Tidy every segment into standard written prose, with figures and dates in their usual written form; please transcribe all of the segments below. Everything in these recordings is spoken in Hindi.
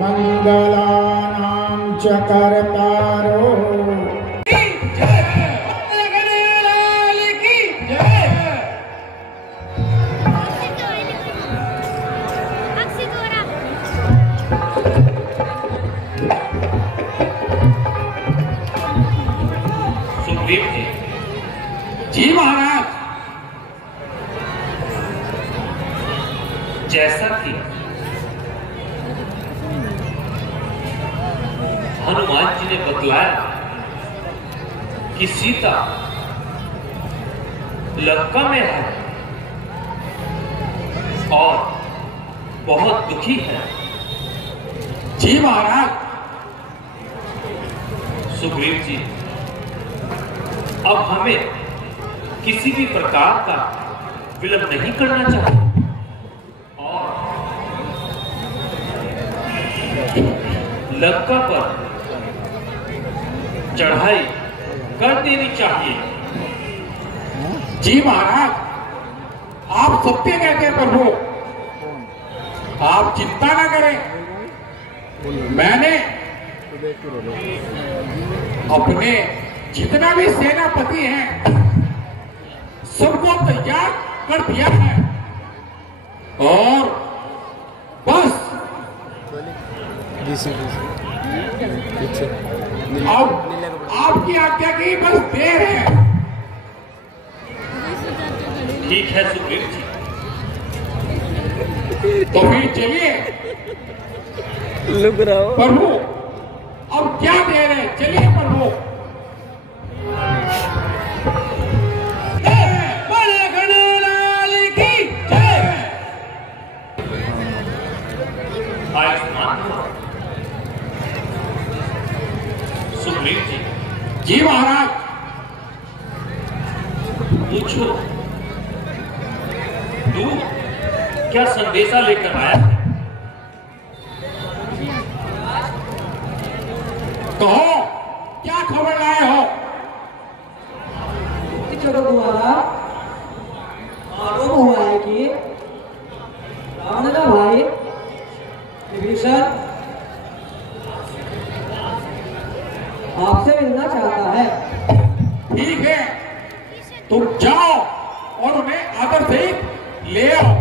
मंगलानां च कर्तारो जी महाराज, जैसा कि हनुमान जी ने बतलाया कि सीता लंका में है और बहुत दुखी है। जी महाराज। सुग्रीव जी, अब हमें किसी भी प्रकार का विलंब नहीं करना चाहिए और लंका पर चढ़ाई कर देनी चाहिए। जी महाराज, आप सत्य कहते हैं प्रभु, आप चिंता ना करें। मैंने अपने जितना भी सेनापति हैं सबको तैयार कर दिया है और बस अब आपकी आज्ञा की बस देर है। ठीक है सुग्रीव जी, तो फिर चलिए लुक रहा हो प्रभु, अब क्या देर है, चलिए प्रभु। सुग्रीव जी, जी महाराज। पूछो, तू क्या संदेशा लेकर आया है? कहो, क्या खबर लाए हो? चलो तुम्हारा मालूम हुआ है कि रावण का भाई विभीषण आपसे मिलना चाहता है। ठीक है, तुम जाओ और उन्हें आदर से ले आओ।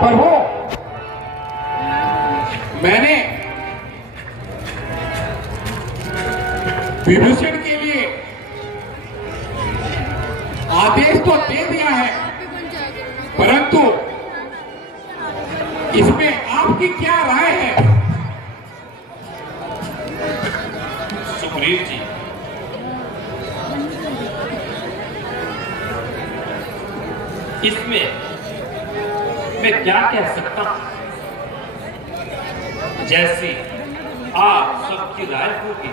प्रभु, मैंने विभीषण के लिए आदेश तो दे दिया है, परंतु इसमें आपकी क्या राय है? सुग्रीव जी, इसमें मैं क्या कह सकता हूं? जैसी आप सबकी राय होगी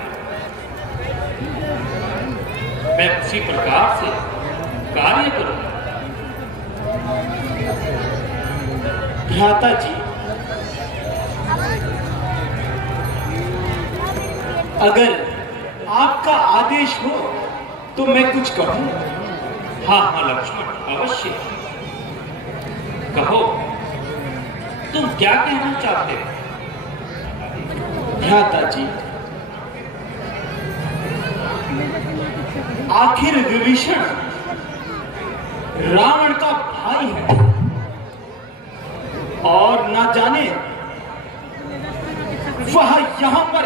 मैं उसी प्रकार से कार्य करूंगा। भ्राता जी, अगर आपका आदेश हो तो मैं कुछ कहूं। हाँ हाँ लक्ष्मण, अवश्य कहो, तुम क्या कहना चाहते हो? भ्राता जी, आखिर विभीषण रावण का भाई है और ना जाने वह यहां पर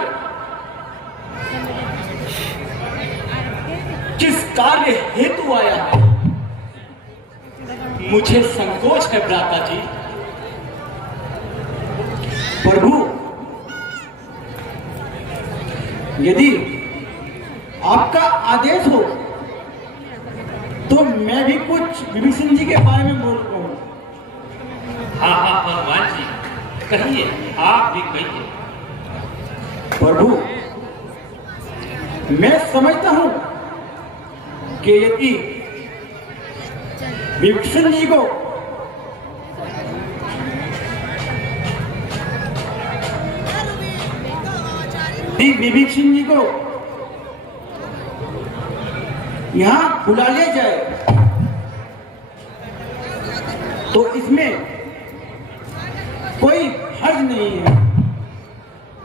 किस कार्य हेतु आया है। मुझे संकोच है भ्राता जी। प्रभु, यदि आपका आदेश हो तो मैं भी कुछ विभीषण जी के बारे में बोल रहा हूं। हाँ हाँ हनुमान जी, कहिए, आप भी कहिए। प्रभु, मैं समझता हूं कि यदि विभीषण जी को विभीषण जी को यहां बुला लिया जाए तो इसमें कोई हर्ज नहीं है,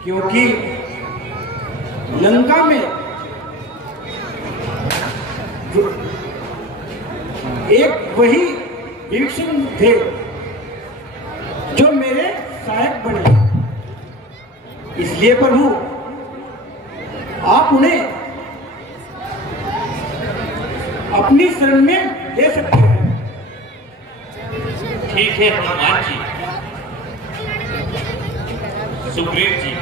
क्योंकि लंका में एक वही विभीषण थे जो मेरे सहायक बने। इसलिए प्रभु आप उन्हें अपनी शरण में ले सकते हैं। ठीक है हनुमान जी। सुग्रीव जी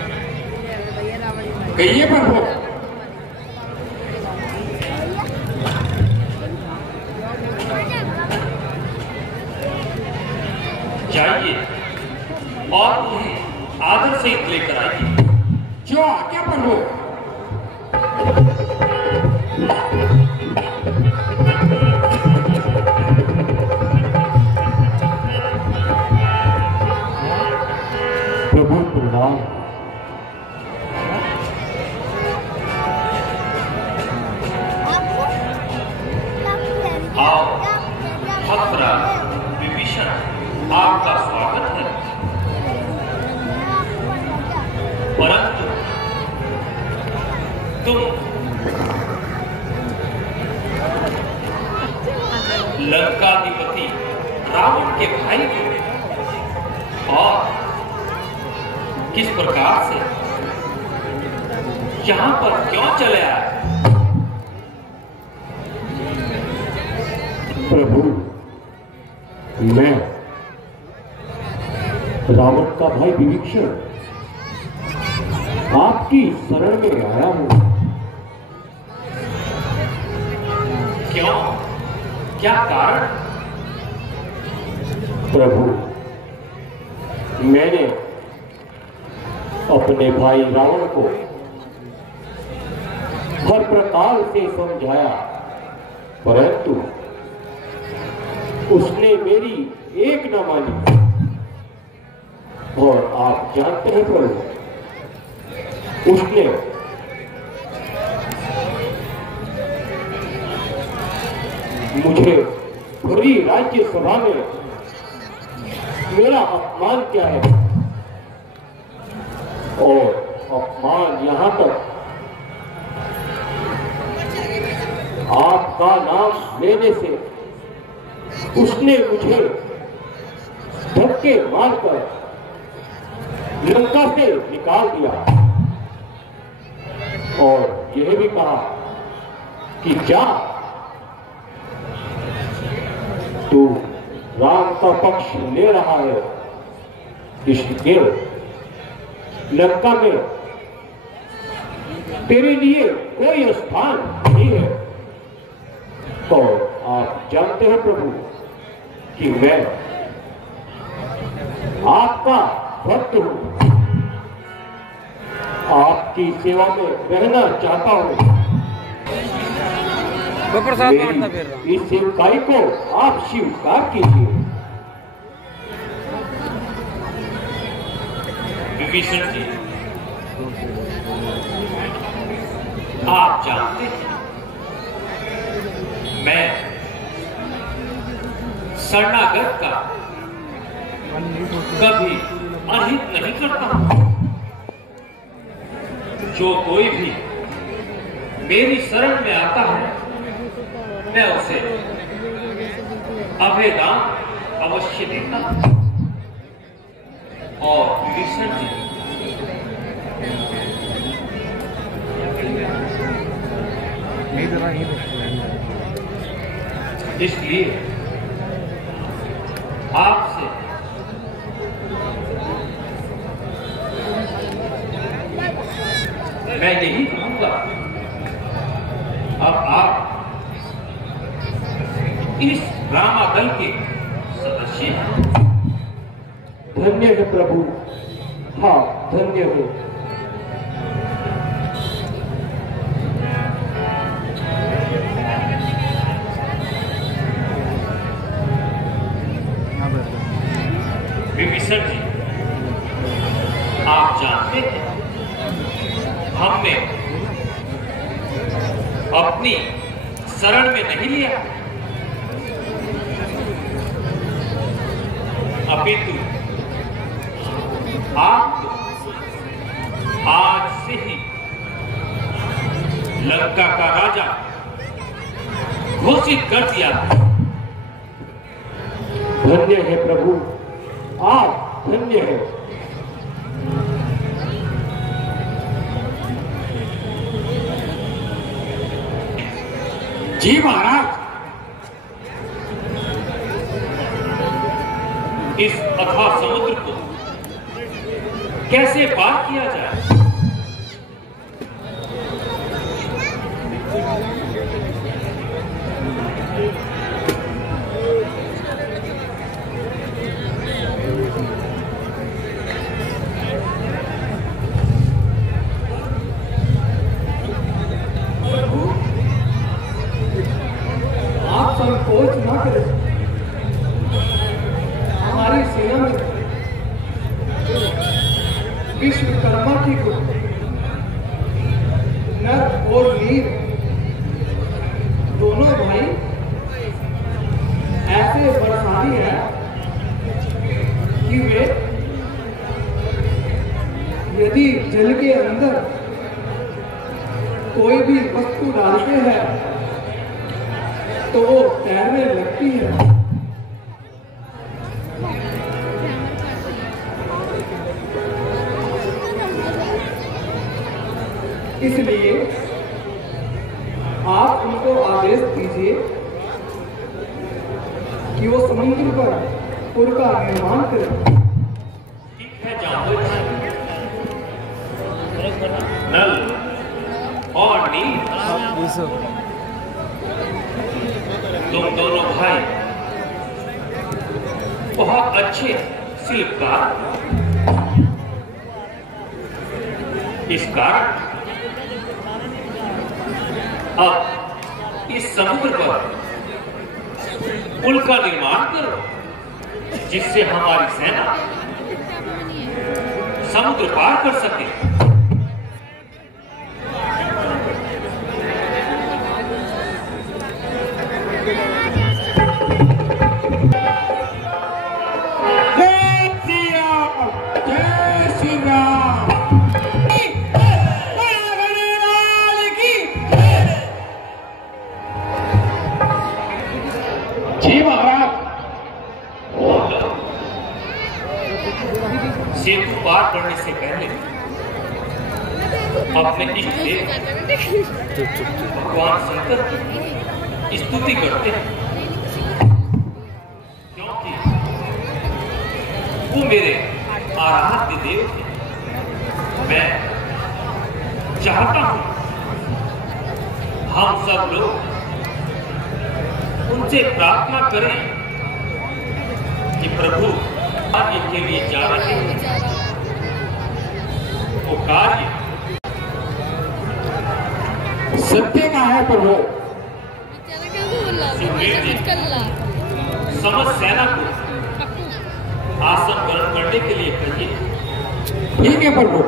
कहिए प्रभु। जाइए और उन्हें आदर से लेकर आइए। जो आज्ञा प्रभु। प्रभु प्रणाम। आओ भक्तराज विभीषण, आपका स्वागत है। परंतु तुम लंकाधिपति रावण के भाई हो और किस प्रकार से यहां पर क्यों चले आए? प्रभु मैं रावण का भाई विभीषण आपकी शरण में आया हूं। क्यों? क्या कारण? प्रभु मैंने अपने भाई रावण को हर प्रकार से समझाया, परंतु उसने मेरी एक न मानी। और आप जानते हैं प्रभु, उसने मुझे पूरी राज्य सभा में मेरा अपमान किया है, और अपमान यहां तक आपका नाम लेने से उसने मुझे धक्के मारकर लंका से निकाल दिया, और यह भी कहा कि जा तू राम का पक्ष ले रहा है, इसलिए लंका में तेरे लिए कोई स्थान नहीं है। और आप जानते हैं प्रभु कि मैं आपका भक्त हूं, आपकी सेवा में रहना चाहता हूं। मेरी इस सेवकाई को आप स्वीकार कीजिए। विभीषण जी, आप जानते हैं मैं शरणागत का कभी अहित नहीं करता हूं। जो कोई भी मेरी शरण में आता है मैं उसे अभयदान अवश्य देता हूं। और विभीषण जी, इसलिए आपसे मैं यही कहूंगा, अब आप इस रामादल के सदस्य हैं। धन्य है प्रभु, हाँ धन्य है। विभीषण जी, आप जानते हैं हमने अपनी शरण में नहीं लिया, अपितु आपको आज से ही लंका का राजा घोषित कर दिया। धन्य है प्रभु, आप धन्य है। जी महाराज, इस अथाह समुद्र को कैसे पार किया जाए? आप संकोच न करें। हमारी सेना में विश्वकर्मा की को नर और नीर दोनों भाई ऐसे बलशाली हैं कि वे यदि जल के अंदर कोई भी वस्तु डालते हैं तो वो तैरने लगती है। इसलिए आप उनको आदेश दीजिए कि वो समुद्र पर पुल का निर्माण करें। ठीक है जांबुज, नल और नील, तुम दोनों भाई बहुत अच्छे शिल्पकार। इस कारण अब इस समुद्र पर पुल का निर्माण करो, जिससे हमारी सेना समुद्र पार कर सके। जी महाराज, सेतु पार करने से पहले अपने इष्ट देव भगवान शंकर की स्तुति करते हैं, क्योंकि वो मेरे आराध्य देव थे। मैं चाहता हूं हम सब लोग उनसे प्रार्थना करें कि प्रभु कार्य के लिए जा रहे हैं, वो कार्य सत्य का है प्रभु। समस्त सेना को आसन ग्रहण करने के लिए कहिए। ठीक है प्रभु।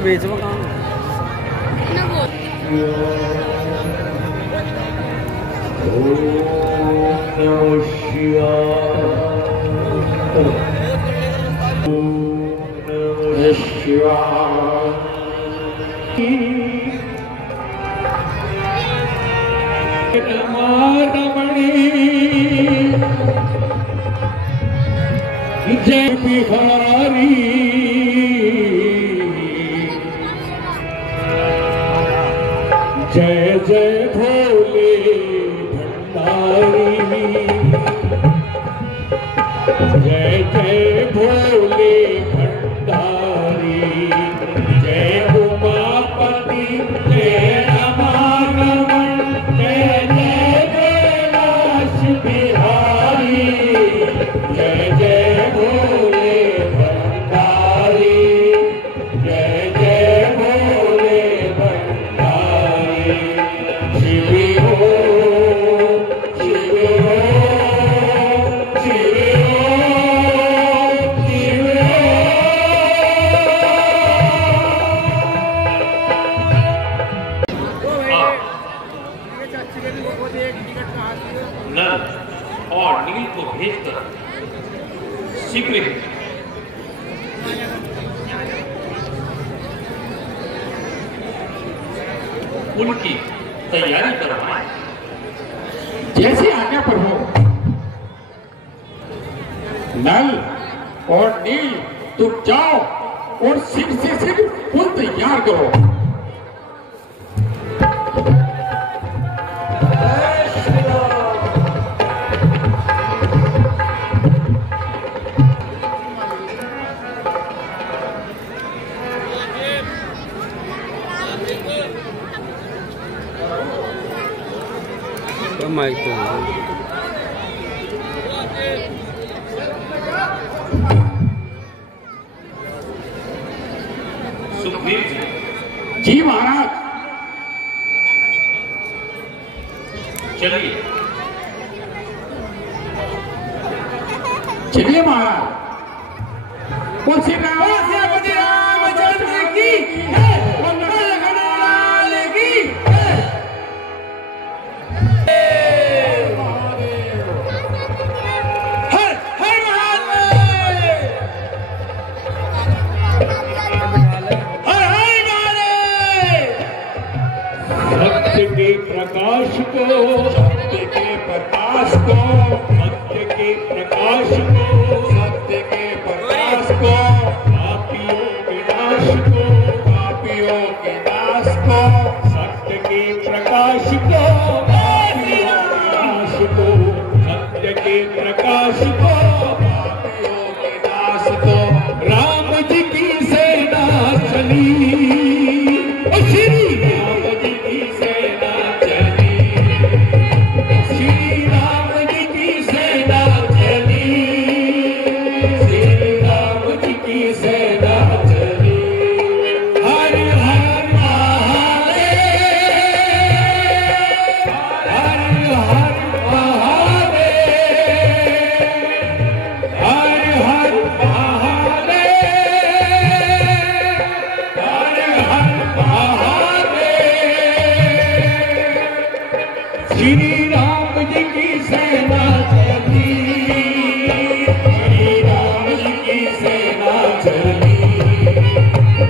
बीच में कहाँ जय बिहारी जय जय भोले भंडारी जय जय भोले भंडारी जय उमापति जय रमारमण जय जय कैलाश बिहारी जय जय भोले भंडारी जय जय भोले भंडारी। और नील को भेजकर शीघ्र ही उनकी तैयारी करवाएं। जैसी आज्ञा प्रभु। नल और नील तुम जाओ और शीघ्र से शीघ्र पुल तैयार करो। सुखबीर जी महाराज। चलिए चलिए महाराज। बोल श्री रामचंद्र की जय, मंगल गणराज की जय। हर हर महादेव, हर हर महादेव। सत्य के प्रकाश को, सत्य के प्रकाश को, सत्य के प्रकाश को, सत्य के प्रकाश को, पापियों के नाश को, पापियों के नाश को, सत्य के प्रकाश को, पापियों के नाश को, सत्य के प्रकाश को, पापियों के नाश को। राम जी की सेना चली, श्री राम जी की सेना चली, श्री राम जी की सेना चली, श्री राम जी की सेना चली। हर हर महादेव, हर हर महादेव, हर हर महादेव, हर हर महादेव। श्री राम जी की सेना चली, श्री राम जी की सेना चली,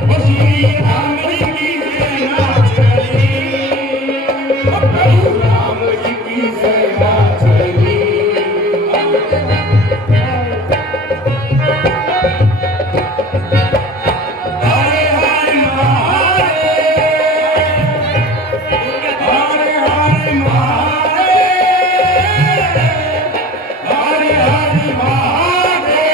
ओ श्री राम जी की सेना चली, ओ प्रभु राम जी की सेना चली। हरे हरे महादेव, हरे हरे महादेव, हरे हरे महादेव।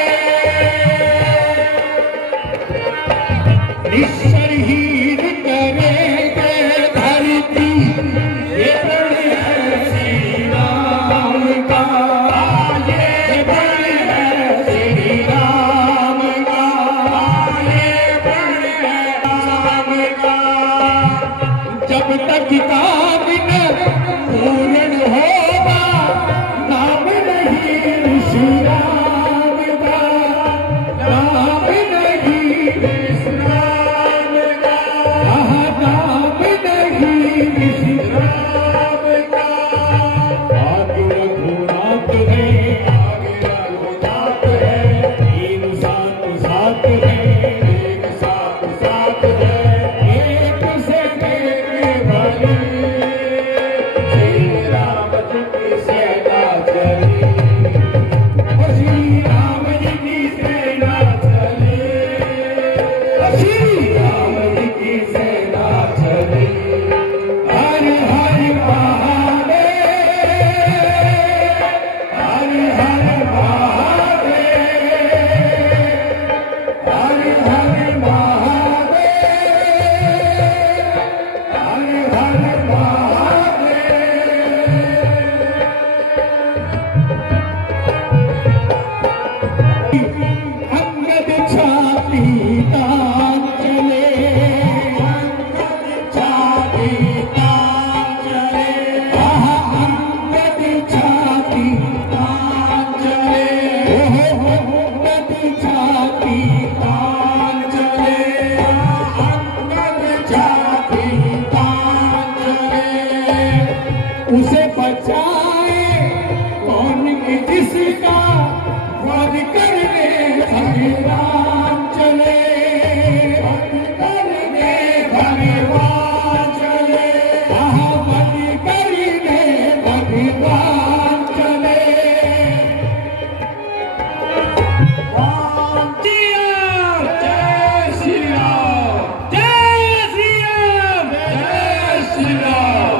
निस्सरहीन करेंगे धरती, ये प्रण है श्री राम का, ये प्रण है श्री राम का, ये प्रण है राम का। जब तक काम न पूर्ण होगा, नाम नहीं श्री राम का, नाम नहीं श्री राम का, नाम नहीं श्री राम का। आगे रघुनाथ है, आगे रघुनाथ है, तीन साथ साथ है, एक साथ साथ है, एक से एक भले भगवान चले, बलि करने भगवान चले। जय श्री राम, जय श्री राम, जय श्री राम।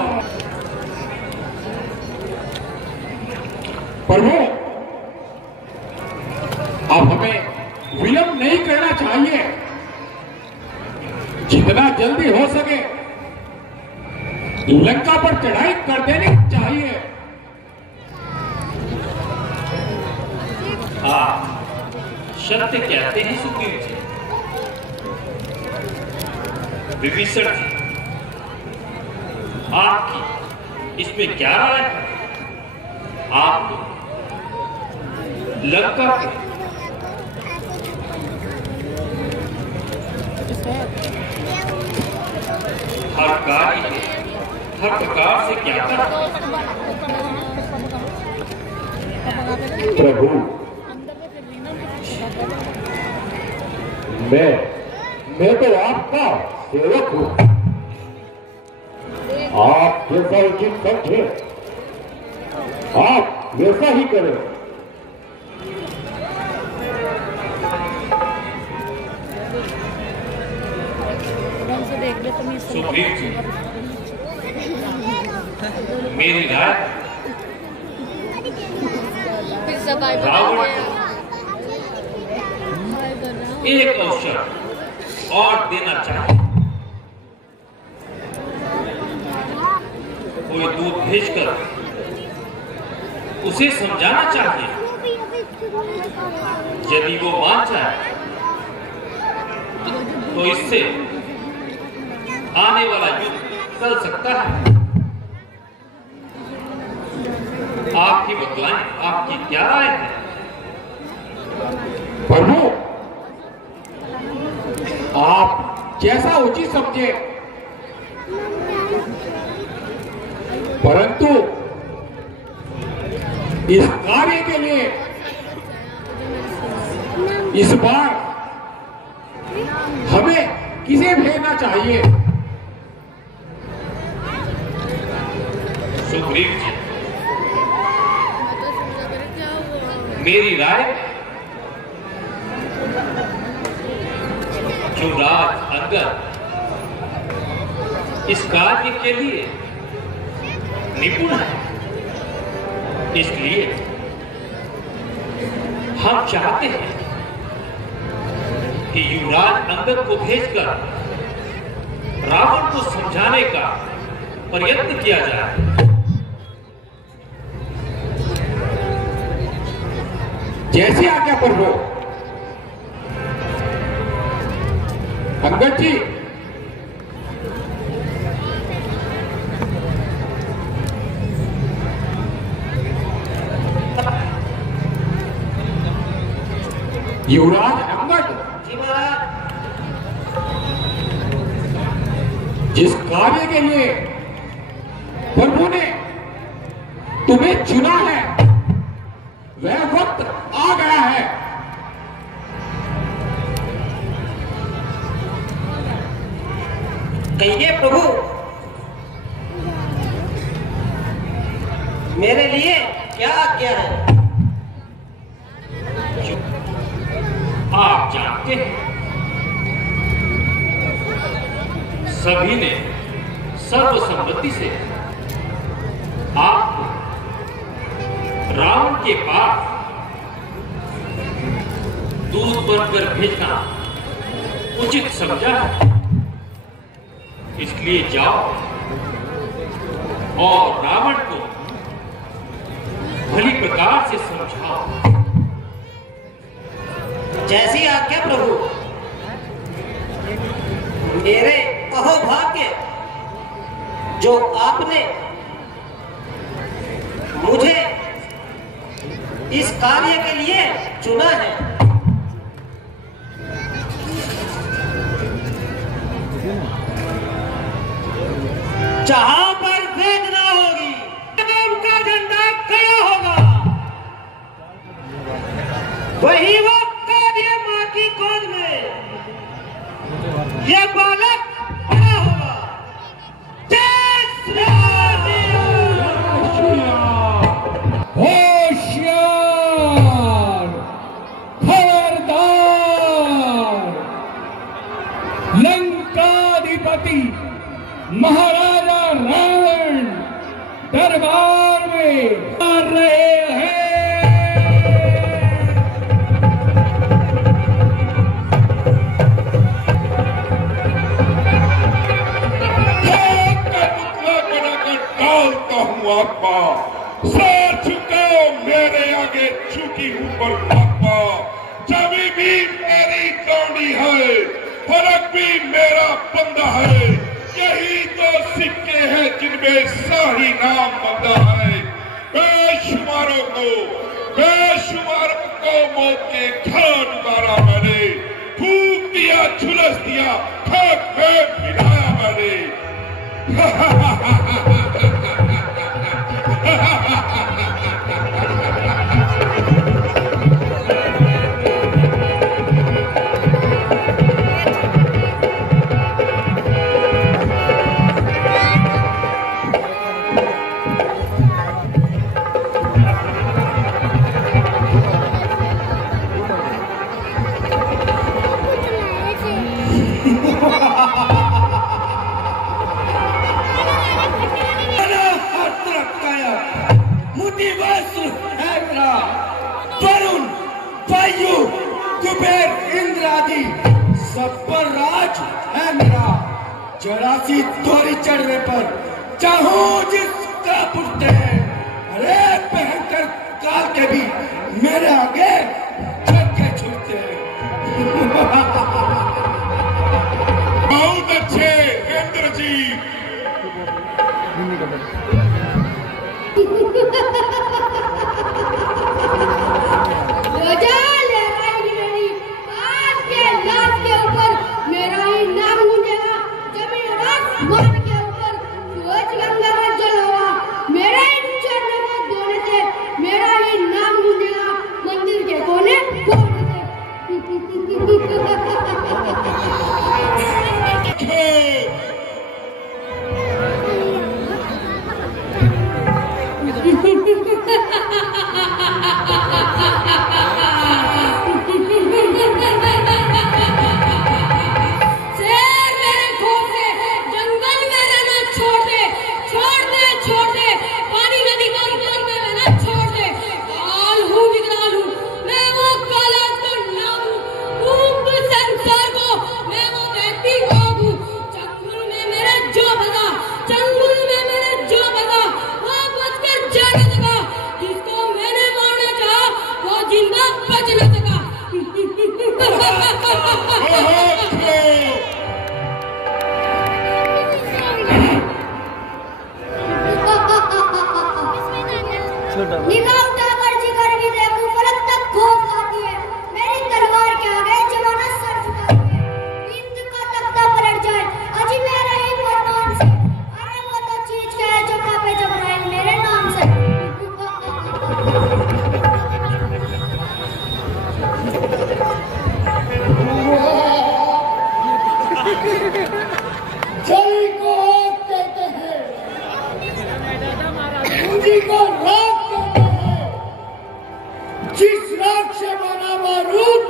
प्रभु, अब हमें विलंब नहीं करना चाहिए, जितना जल्दी हो सके लंका पर चढ़ाई कर देनी चाहिए। सत्य कहते हैं सुग्रीव जी। विभीषण जी, आपकी इसमें क्या राय है? आप लंका के हर कार्य हर प्रकार से क्या करते हैं? प्रभु, मैं तो आपका सेवक हूं। आप जैसा उचित समझे आप वैसा ही करें। सुग्रीव जी, मेरी राय रावण एक अवसर और देना चाहिए। कोई दूध भेजकर उसे समझाना चाहिए। यदि वो मान जाए तो इससे आने वाला युद्ध टल सकता है। आप ही बतलाएं, आपकी क्या राय है? प्रभु, आप जैसा उचित समझे, परंतु इस कार्य के लिए इस बार हमें किसे भेजना चाहिए? सुग्रीव जी, मेरी राय जो राज अंगद इस कार्य के लिए निपुण है, इसलिए हम चाहते हैं कि युवराज अंगद को भेजकर रावण को समझाने का प्रयत्न किया जाए। जैसे आज्ञा प्रभु। अंगद जी, युवराज अंगद, जिस कार्य के लिए प्रभु ने तुम्हें चुना है वह वक्त आ गया है। कहिए प्रभु, मेरे लिए क्या आज्ञा है? आप जानते हैं सभी ने सर्वसम्मति से आपको रावण के पास दूध बनकर भेजना उचित समझा है। इसलिए जाओ और रावण को भली प्रकार से समझाओ। जैसी आज्ञा प्रभु। मेरे अहोभाग्य जो आपने मुझे इस कार्य के लिए चुना है। जहां पर वेदना होगी का झंडा खड़ा होगा, वही वक्त ये माँ की गोद में ये बालक बड़ा महाराजा रावण दरबार में आ रहे हैं। डालता हूँ आपा, सर झुकाओ मेरे आगे, झुकी ऊपर आपा। जमी भी मेरी लौंडी है, फर्क भी मेरा बंदा है। यही तो सिक्के हैं जिनमें शाही नाम बंदा है। बेशुमारों को मौत के घाट उतारा मैंने, फूक दिया, झुलस दिया, खाक में मिलाया मैंने। वरुण, वायु, कुबेर, इंद्र आदि सब पर राज है मेरा। जरा सी थोड़ी चढ़ने पर चाहूं जिसका पुरते हैं। अरे भयंकर काल के भी मेरे आगे झटके छूटते हैं। बहुत अच्छे इंद्र जी। निगाह उठाकर जिगर भी देखूं, फलक तक खोज आती है। मेरी तलवार के आगे जमाना सर झुकाती है। इंद्र का तख्ता पलट जाए अजी मेरे ही फरमान से। अरे वो तो चीज क्या है जो कांपे जबराए मेरे नाम से। जल को आग कहते हैं, पूंजी को राख कहते हैं। जिस राख से बना बारूद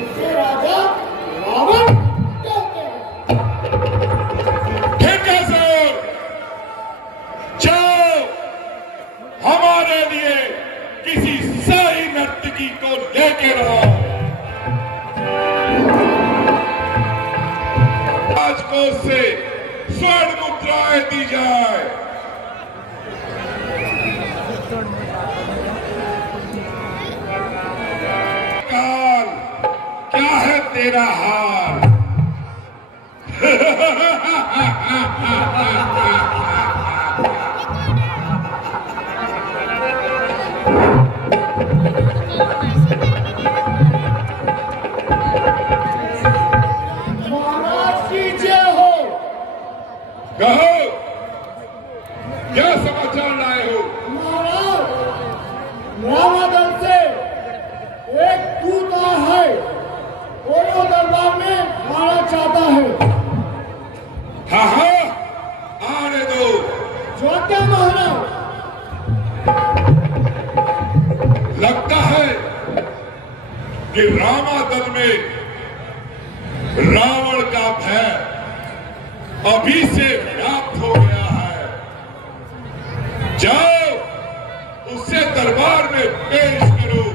उसे राजा रावण कहते हैं। ठीक है सर, जाओ हमारे लिए किसी शाही नर्तकी को लेके रहो। राजकोष से स्वर्ण मुद्राएं दी जाए। काल, क्या है तेरा हाल? महाराज की जय हो। कहो, क्या समाचार लाए हो? महाराज, रामादल से एक दूत आया है, दोनों दरबार में मारा चाहता है। हाँ हाँ, आने दो। ज्योति महाराज, लगता है कि रामादल में रावण का भय अभी से व्याप्त हो गया है। जाओ उसे दरबार में पेश करो।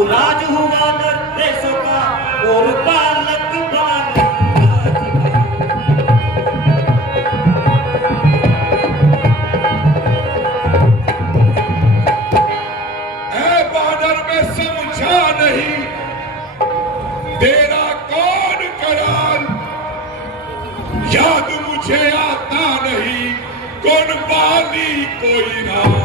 राज हुआ निर्देशों का और बालक बानर में समझा नहीं तेरा कौन करार, याद मुझे आता नहीं कौन बाली कोई राम।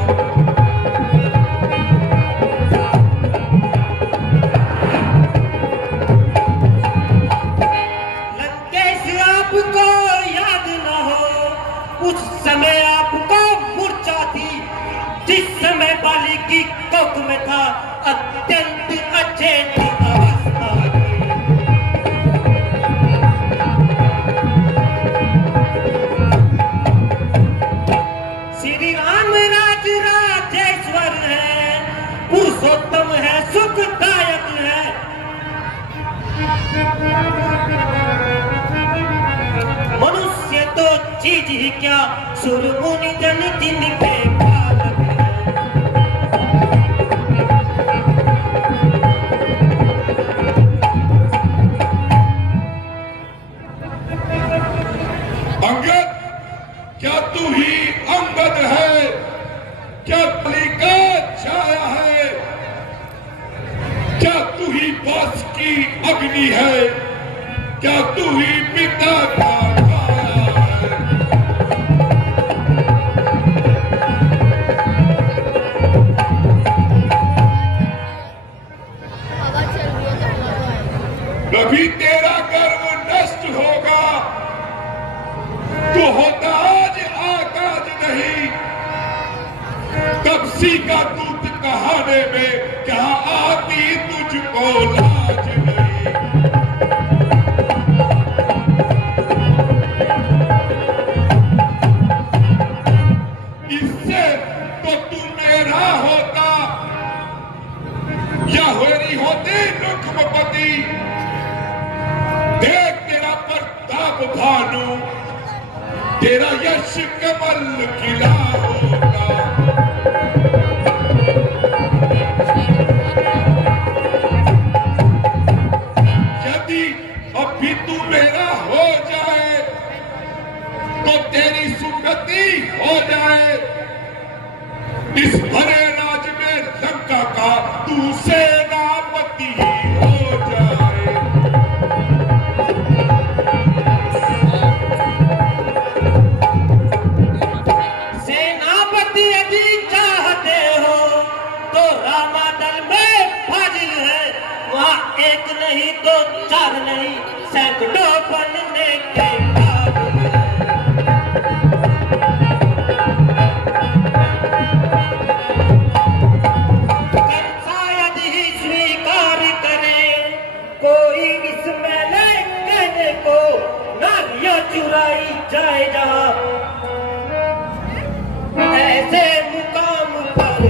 समय आपको मूर्छा थी जिस समय बाली की कोख में था, अत्यंत अचेत अवस्था श्री राम राज राजेश्वर है, पुरुषोत्तम है, सुखदायक है। मनुष्य तो चीज ही क्या, सुर मुनि जन जिनके पालक अंगद, क्या तू ही अंगद है? क्या बलि का छाया है? क्या तू ही बस की अग्नि है? क्या तू ही पिता का कभी तेरा गर्व नष्ट होगा। तू होता आज आकाश नहीं, तपसी का दूत कहाने में क्या आती तुझको लाज नहीं। इससे तो तू मेरा होता या होरी होती रुक्मपति। देख तेरा प्रताप भानु, तेरा यश कमल खिला होगा। यदि अभी तू मेरा हो जाए तो तेरी सुगति हो जाए। इस भरे राज में लंका का तू सेनापति हो जाए। एक नहीं तो चार नहीं, सैकड़ों बनने के काबिल है। शायद ही स्वीकार करे कोई इसमें ले कहने को, नारियां चुराई जाए जहां ऐसे मुकाम पर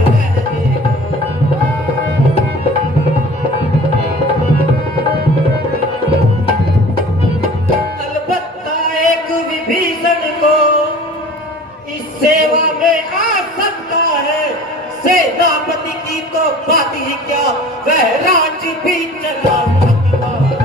सेवा में आ सकता है। सेनापति की तो बात ही क्या, वह राज भी चला सकता है।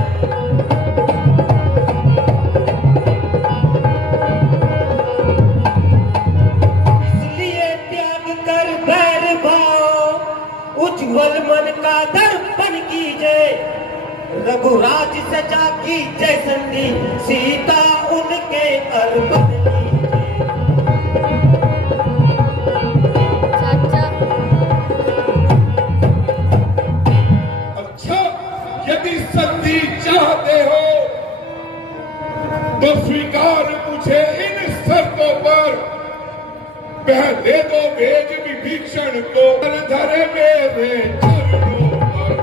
रघुराज सजा की जैसंगी सीता उनके अरबन अच्छा, यदि संधि चाहते हो तो स्वीकार मुझे इन शर्तों पर। पहले तो भेज विभीषण को धरे मेरे चरणों पर।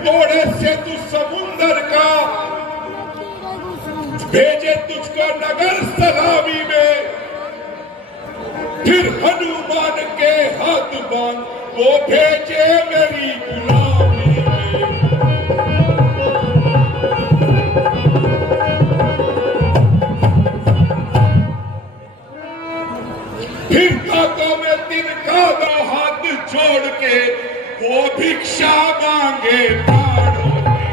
जोड़े से तू समुंदर का भेजे तुझको नगर सलामी में। फिर हनुमान के हाथ बांध वो भेजे मेरी गुलामी में। फिर हाथों में तिनका दो हाथ जोड़ के वो भिक्षा मांगे प्राणों में।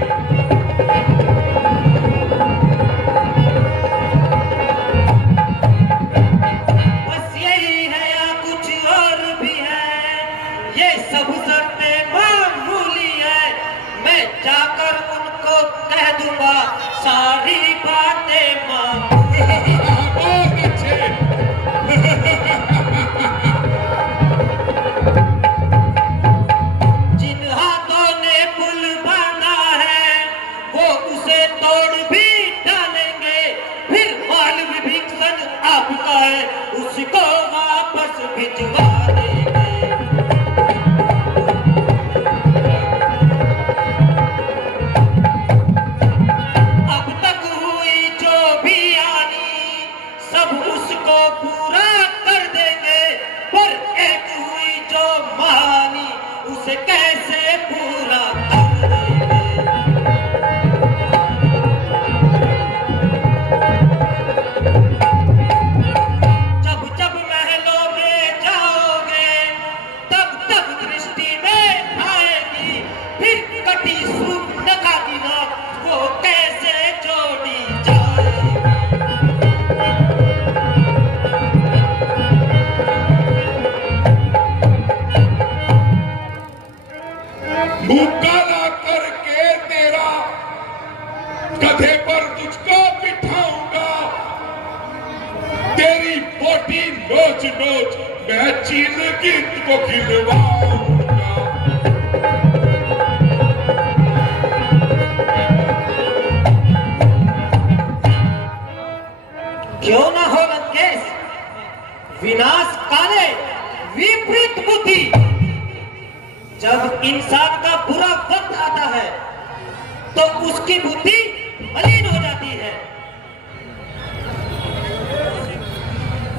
बस यही है या कुछ और भी है, ये सब शर्तें मामूली है। मैं जाकर उनको कह दूंगा सारी बातें मामूली। बहुत अच्छे। जिन हाथों ने पुल बांधा है वो उसे तोड़ भी डालेंगे। फिर माल विभीषण आपका है उसको वापस भिजवा देंगे। अब तक हुई जो भी आनी सब उसको पूरा कर देंगे। पर एक हुई जो महानी उसे कैसे पूरा कर देंगे। जब जब महलों में जाओगे तब तब दृष्टि में आएगी। फिर कटी सूर्पनखा की नाक वो कैसे जोड़ी जाएगी। मुंह काला करके तेरा गधे पर तुझको बिठाऊंगा। तेरी बोटी नोच नोच मैं चील गिद्ध को खिलवाऊंगा। क्यों ना हो लंकेश, विनाश काले विपरीत बुद्धि। जब इंसान का बुरा वक्त आता है तो उसकी बुद्धि मलिन हो जाती है।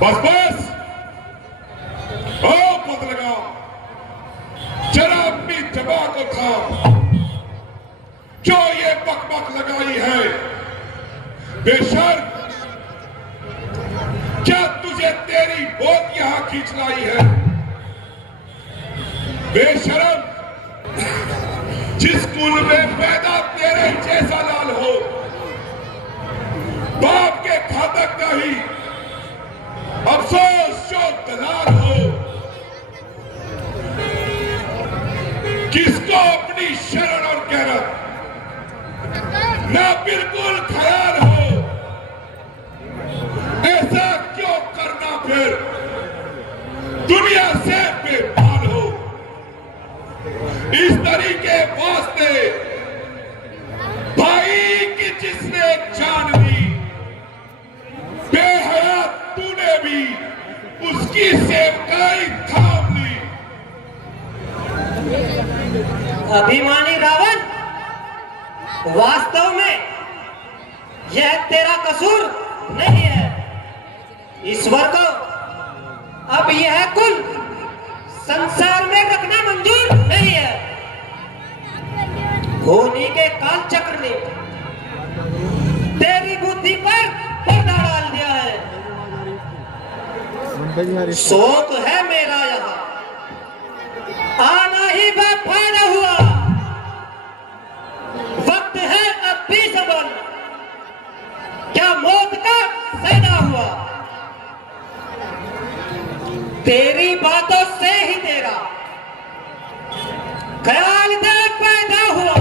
बस बस, ओ पद लगाओ, जरा अपनी जबान को थाम। जो ये बकबक लगाई है बेशर्म, क्या तुझे तेरी मौत यहां खींच लाई है? बेशरम, जिस कुल में पैदा तेरे जैसा लाल हो, बाप के घातक नहीं, अफसोस जो दलाल हो। किसको अपनी शरण और गैरत ना बिल्कुल ख्याल हो। ऐसा क्यों करना फिर दुनिया से बेमाल हो। इस तरीके वास्ते भाई की जिसने जान ली, बेहयात तूने भी उसकी सेवकाई थाम ली। अभिमानी रावण, वास्तव में यह तेरा कसूर नहीं है। ईश्वर को अब यह कुल संसार में रखना मंजूर नहीं है। होनी के काल चक्र ने तेरी बुद्धि पर पर्दा डाल दिया है। शोक है मेरा यहाँ आना ही बेफायदा हुआ। वक्त है अब भी संभल, क्या मौत का सैदा हुआ। तेरी बातों से ही तेरा ख्याल दे पैदा हुआ।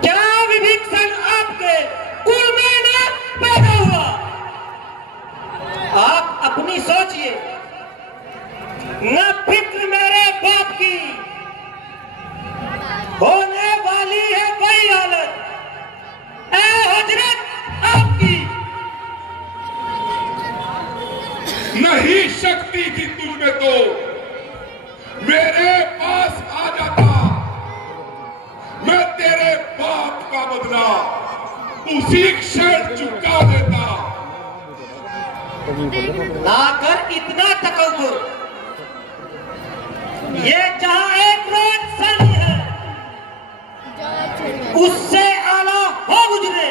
क्या विभीषण आपके कुल में न पैदा हुआ? आप अपनी सोचिए, न फिक्र मेरे बाप की, होने वाली है वही हालत ए हजरत आपकी। नहीं शक्ति थी तुझमें तो मेरे पास आ जाता, मैं तेरे बाप का बदला उसी क्षण चुका देता। ना कर इतना तकब्बुर, ये जहां एक रोज सनी है उससे आला हो गुजरे,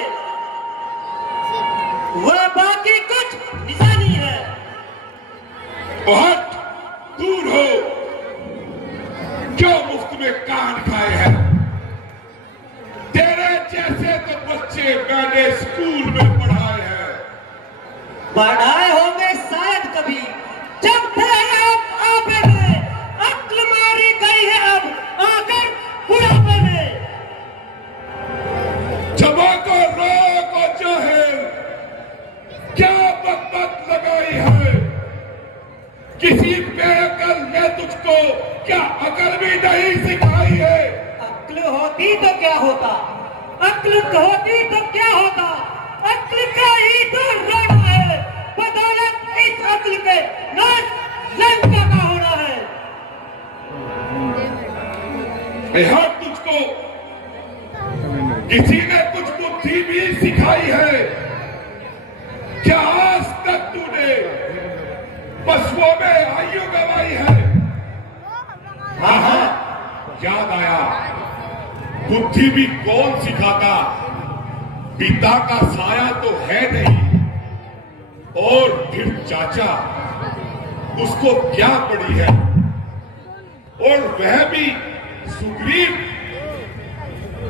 वह बाकी कुछ निशानी है। हट, दूर हो, क्यों मुफ्त में कान खाए हैं? तेरे जैसे तो बच्चे मैंने स्कूल में पढ़ाए हैं। पढ़ाए होंगे शायद कभी, जब थे आप आपे में, अक्ल मारी गई है अब आकर बुढ़ापे में। जमा को रोक और चाहे क्या बकबक लगाई है? किसी बेअकल ने तुझको क्या अकल भी नहीं सिखाई है? अक्ल होती तो क्या होता, अक्ल होती तो क्या होता, अक्ल का ही तो रोना है। बदौलत इस अक्ल के नाच लंका का होना है। यहाँ तुझको किसी ने कुछ बुद्धि भी सिखाई है? क्या आज तक तूने पशुओं में आयु गवाई है? हाँ, याद आया, बुद्धि भी कौन सिखाता? पिता का साया तो है नहीं, और फिर चाचा, उसको क्या पड़ी है? और वह भी सुग्रीव,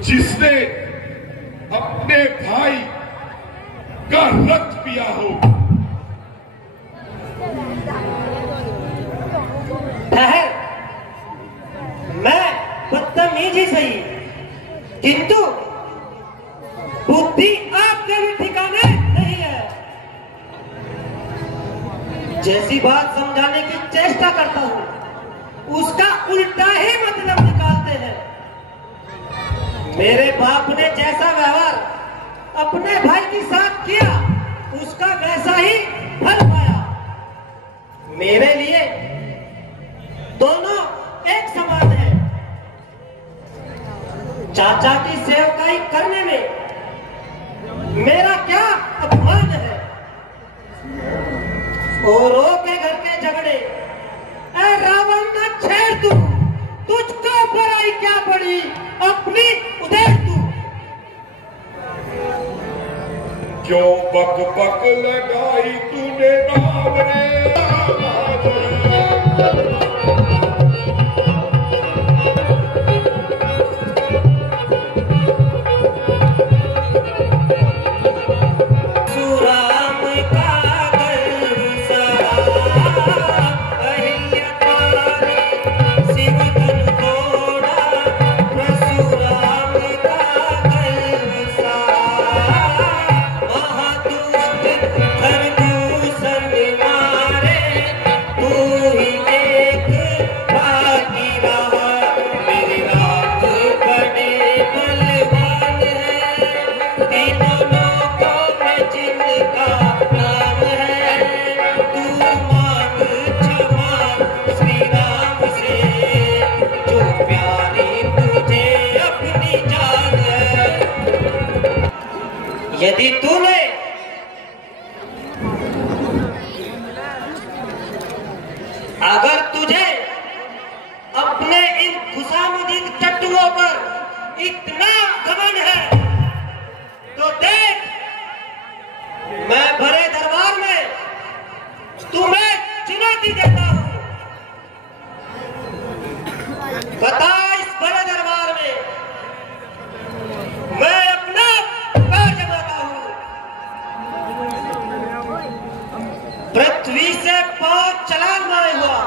जिसने अपने भाई का रक्त पिया हो। ठहर, मैं बदतमीजी सही, किंतु बुद्धि आपके भी ठिकाने नहीं है। जैसी बात समझाने की चेष्टा करता हूं, उसका उल्टा ही मतलब निकालते हैं। मेरे बाप ने जैसा व्यवहार अपने भाई के साथ किया, उसका वैसा ही फल पाया। मेरे लिए दोनों एक समान है। चाचा की सेवकाई करने में मेरा क्या अपमान है? औरों के घर के झगड़े ए रावण न छेड़ तू, तुझको बुराई क्या पड़ी, अपनी उधेड़ तू। क्यों बक बक लगाई तूने राम रे? यदि तूने अगर तुझे अपने इन खुशामदीद टट्टुओं पर इतना घमंड है, तो देख, मैं भरे दरबार में तुम्हें चुनौती देता हूं। बता इस बड़े दरबार में मैं अपना पैर जमाता हूं। पृथ्वी से 5 छलांग मारे हुआ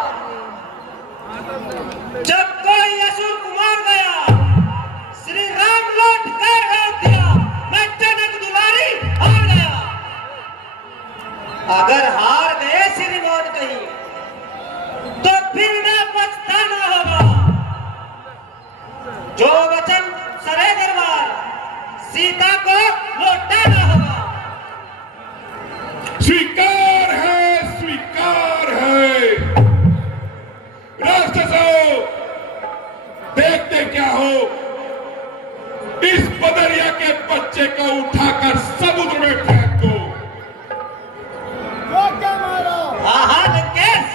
जब कोई जो वचन सरे दरबार सीता को लौटाना होगा। स्वीकार है राक्षसों, देखते क्या हो, इस बदरिया के बच्चे को उठाकर समुद्र में फेंक दो। हाँ लंकेश,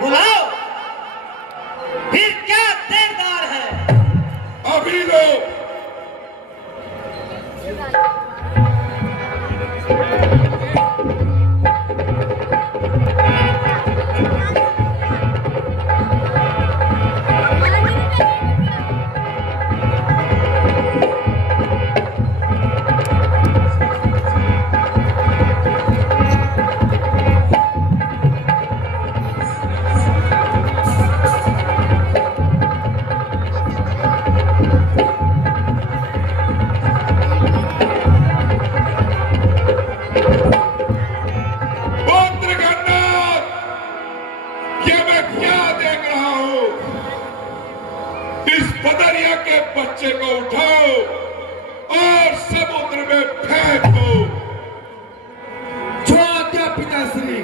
बुलाओ, फिर क्या देरदार है। अभी लो। बदरिया के बच्चे को उठाओ और समुद्र में फेंक दो। जो आज्ञा पिताश्री।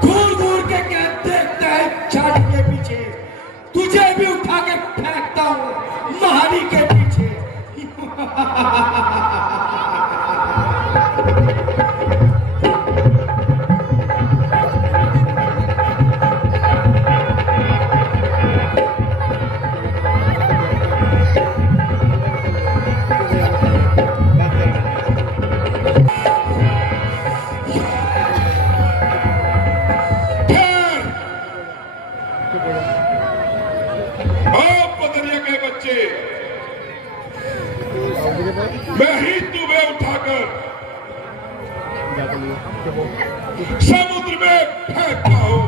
घूर घूर के क्या देखता है छाती के पीछे, तुझे भी उठा के फेंकता हूं महारी के पीछे। मैं ही तुम्हें उठाकर समुद्र में फेंकता हूं।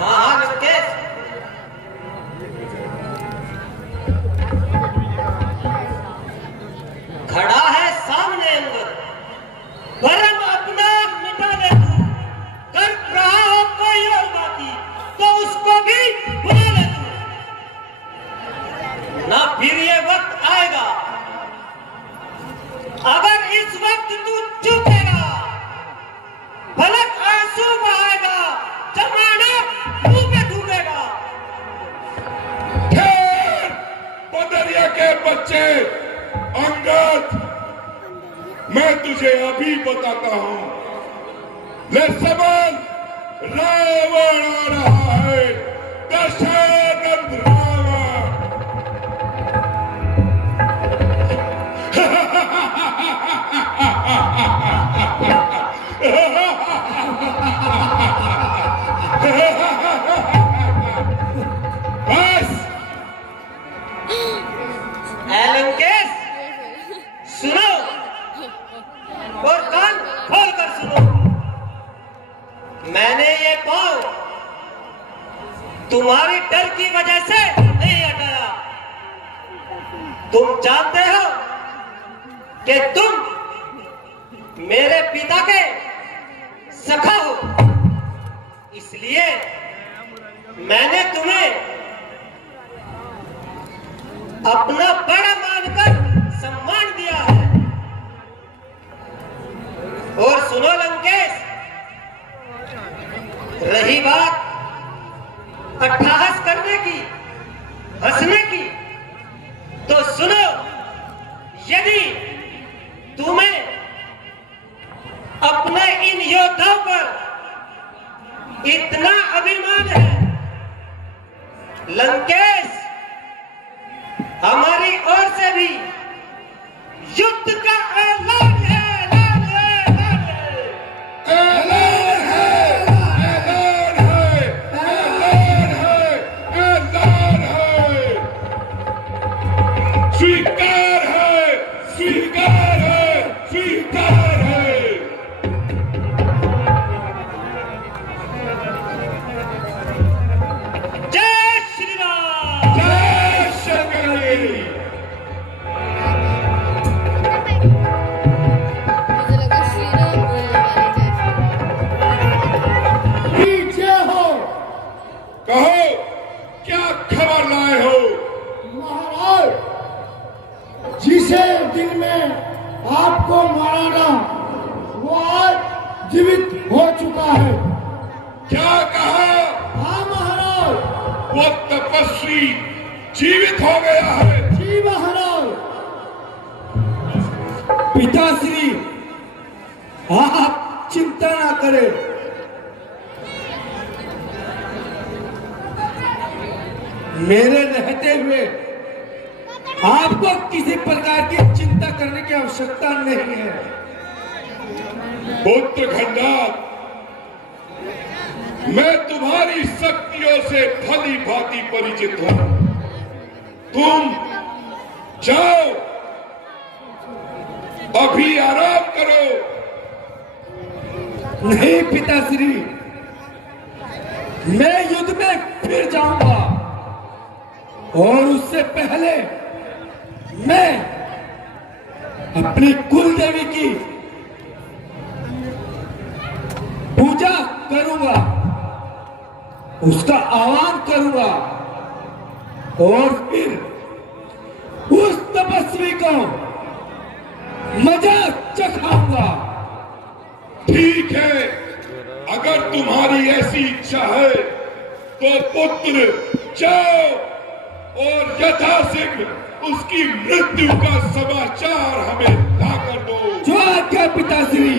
हाँ लंकेश, खड़ा है सामने अंदर, परम अपना मिटा दे तू, कर रहा हो कोई और बाकी तो उसको भी बुला ले तू, ना फिर ये वक्त आएगा अगर इस वक्त तू चुकेगा, फलक आंसू बहाएगा, जमाना मुंह पे थूकेगा। बदरिया के बच्चे अंगद, मैं तुझे अभी बताता हूं, ले समझ, रावण आ रहा है, दशरथ रावण। बस लंकेश, सुनो और कान खोल कर सुनो, मैंने ये पांव तुम्हारी डर की वजह से नहीं हटाया। तुम जानते हो कि तुम मेरे पिता के सखा हो, इसलिए मैंने तुम्हें अपना बड़ा मानकर सम्मान दिया है। और सुनो लंकेश, रही बात अट्ठाहस करने की, हंसने की, तो सुनो, यदि तुम्हें अपने इन योद्धाओं पर इतना अभिमान है लंकेश, हमारी ओर से भी युद्ध का ऐलान है। स्वीकार है, स्वीकार है, स्वीकार है। जय श्री राम। जय श्री राम। दिन में आपको मारा ना, वो आज जीवित हो चुका है। क्या कहा? हाँ महाराज। वो तपस्वी जीवित हो गया है। जी महाराज। पिताश्री, आप चिंता ना करें। मेरे रहते हुए आपको किसी प्रकार की चिंता करने की आवश्यकता नहीं है। पुत्र खंडात, मैं तुम्हारी शक्तियों से भली भांति परिचित हूं। तुम जाओ, अभी आराम करो। नहीं पिताश्री, मैं युद्ध में फिर जाऊंगा, और उससे पहले मैं अपनी कुल देवी की पूजा करूंगा, उसका आह्वान करूंगा, और फिर उस तपस्वी को मजा चखाऊंगा। ठीक है, अगर तुम्हारी ऐसी इच्छा है तो पुत्र जाओ और यथाशीघ्र उसकी मृत्यु का समाचार हमें लाकर दो। जो आज्ञा पिताश्री।